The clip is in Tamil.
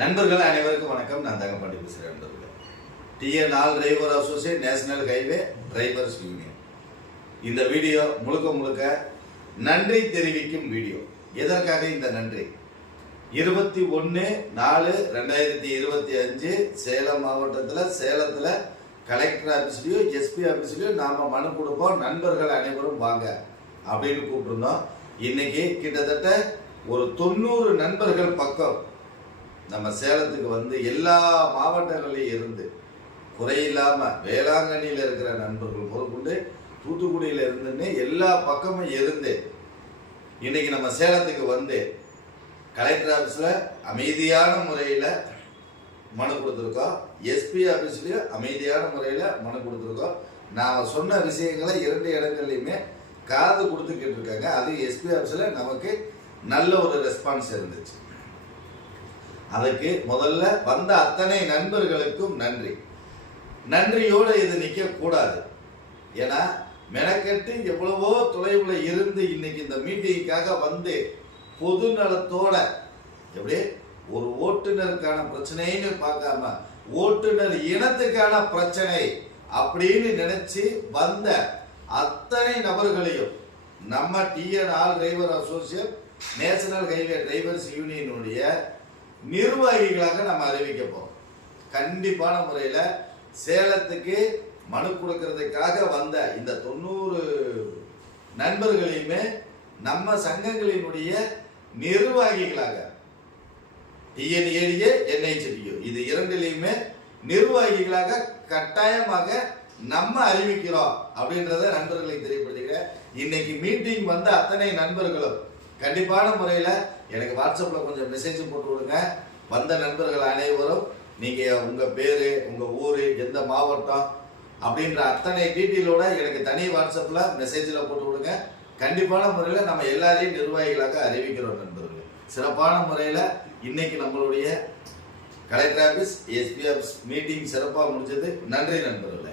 நண்பர்கள் அனைவருக்கும் வணக்கம். நான் தங்கப்பாண்டி பேசுகிறேன். நண்பர்கள், TN all driver associate national highway drivers union. இந்த வீடியோ முழுக்க நன்றி தெரிவிக்கும் வீடியோ. எதற்காக இந்த நன்றி? 21/4/2025 சேலம் மாவட்டத்தில் சேலத்தில் கலெக்டர் ஆஃபீஸ்லையும் எஸ்பி ஆஃபீஸ்லையும் நாம் மனு கொடுப்போம். நண்பர்கள் அனைவரும் வாங்க அப்படின்னு கூப்பிட்டுருந்தோம். இன்னைக்கு கிட்டத்தட்ட ஒரு 90 நண்பர்கள் பக்கம் நம்ம சேலத்துக்கு வந்து எல்லா மாவட்டங்களையும் இருந்து குறையில்லாமல் வேளாங்கண்ணியில் இருக்கிற நண்பர்கள் முதற்கொண்டு தூத்துக்குடியில் இருந்துன்னு எல்லா பக்கமும் இருந்து இன்னைக்கு நம்ம சேலத்துக்கு வந்து கலெக்டர் ஆஃபீஸில் அமைதியான முறையில் மனு கொடுத்துருக்கோம். எஸ்பி ஆஃபீஸ்லேயும் அமைதியான முறையில் மனு கொடுத்துருக்கோம். நாம் சொன்ன விஷயங்களை 2 இடங்கள்லையுமே காது கொடுத்து கேட்டிருக்காங்க. அது எஸ்பி ஆஃபீஸில் நமக்கு நல்ல ஒரு ரெஸ்பான்ஸ் இருந்துச்சு. அதுக்கு முதல்ல வந்த அத்தனை நண்பர்களுக்கும் நன்றி. நன்றியோடு இது நிற்க கூடாது. ஏன்னா மெனக்கெட்டு எவ்வளவோ தொலைவில் இருந்து இன்னைக்கு இந்த மீட்டிங்காக வந்து பொது நலத்தோட எப்படி ஒரு ஓட்டுநருக்கான பிரச்சனைன்னு பார்க்காம ஓட்டுநர் இனத்துக்கான பிரச்சனை அப்படின்னு நினைச்சு வந்த அத்தனை நபர்களையும் நம்ம TN all driver associate national highway drivers யூனியனுடைய நிர்வாகிகளாக நம்ம அறிவிக்க போறோம். கண்டிப்பான முறையில் சேலத்துக்கு மனு கொடுக்கறதுக்காக வந்த இந்த 90 நண்பர்களையுமே நம்ம சங்கங்களினுடைய நிர்வாகிகளாக டிஎன்ஏடிஏ என்ஐசிடியோ இது 2லையுமே நிர்வாகிகளாக கட்டாயமாக நம்ம அறிவிக்கிறோம் அப்படின்றத நண்பர்களுக்கு தெரியப்படுத்துகிறேன். இன்னைக்கு மீட்டிங் வந்த அத்தனை நண்பர்களும் கண்டிப்பான முறையில் எனக்கு வாட்ஸ்அப்பில் கொஞ்சம் மெசேஜ் போட்டு விடுங்க. வந்த நண்பர்கள் அனைவரும் நீங்கள் உங்கள் பேர், உங்கள் ஊர், எந்த மாவட்டம் அப்படின்ற அத்தனை டீட்டெயிலோட எனக்கு தனி வாட்ஸ்அப்பில் மெசேஜில் போட்டு விடுங்க. கண்டிப்பான முறையில் நம்ம எல்லாரையும் நிர்வாகிகளாக அறிவிக்கிறோம். நண்பர்கள், சிறப்பான முறையில் இன்னைக்கு நம்மளுடைய collector office SP office meeting சிறப்பாக முடிஞ்சது. நன்றி நண்பர்கள்.